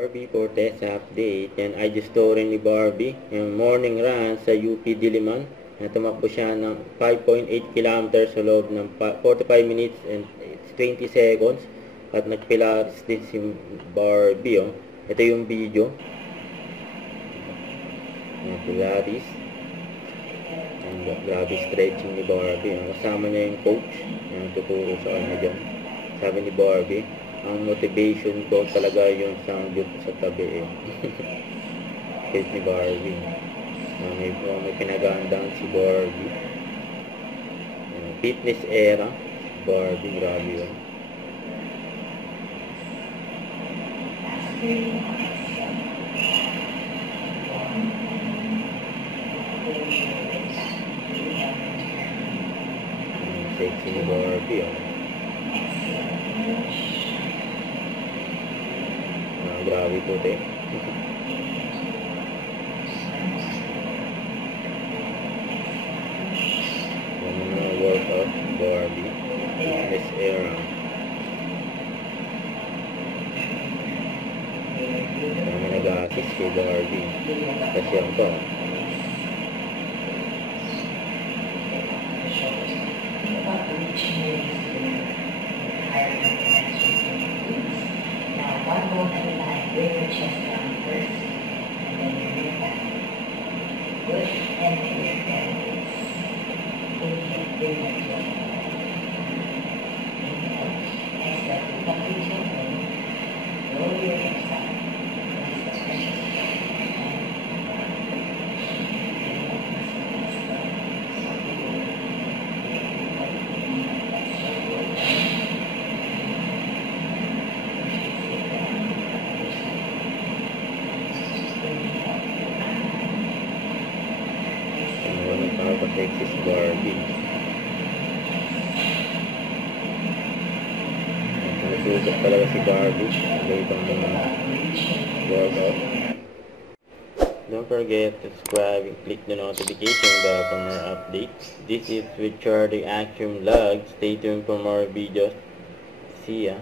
Barbie for test update. Yan ay story ni Barbie. Yung morning run sa UP Diliman. Tumakbo siya ng 5.8 kilometers sa loob ng 45 minutes and 20 seconds. At nagpilates din si Barbie. Oh. Ito yung video. Pilates. Grabe stretching ni Barbie. Kasama niya yung coach. Tuturo sa kanya dyan. Sabi ni Barbie, ang motivation ko talaga yung sanggol sa tabi. Case ni Barbie. May pinagandang si Barbie. Fitness era. Barbie, grabe yun. Sexy ni Barbie, oh. Grabe po, te. Workout, Barbie. Fitness era. Kami nag-assist kay Barbie. Kasi yan pa. One more at a time, bring your chest down first, and then you bring it back. Push and make your pelvis. Inhale, bring your chest down. Inhale, exhale, pick up your chin, roll your hips up. Texas Barbie. Nagsusok talaga si Barbie. Ibang mga workout. Don't forget to subscribe and click the notification bell for more updates. This is with Charlie Action Vlog. Stay tuned for more videos. See ya.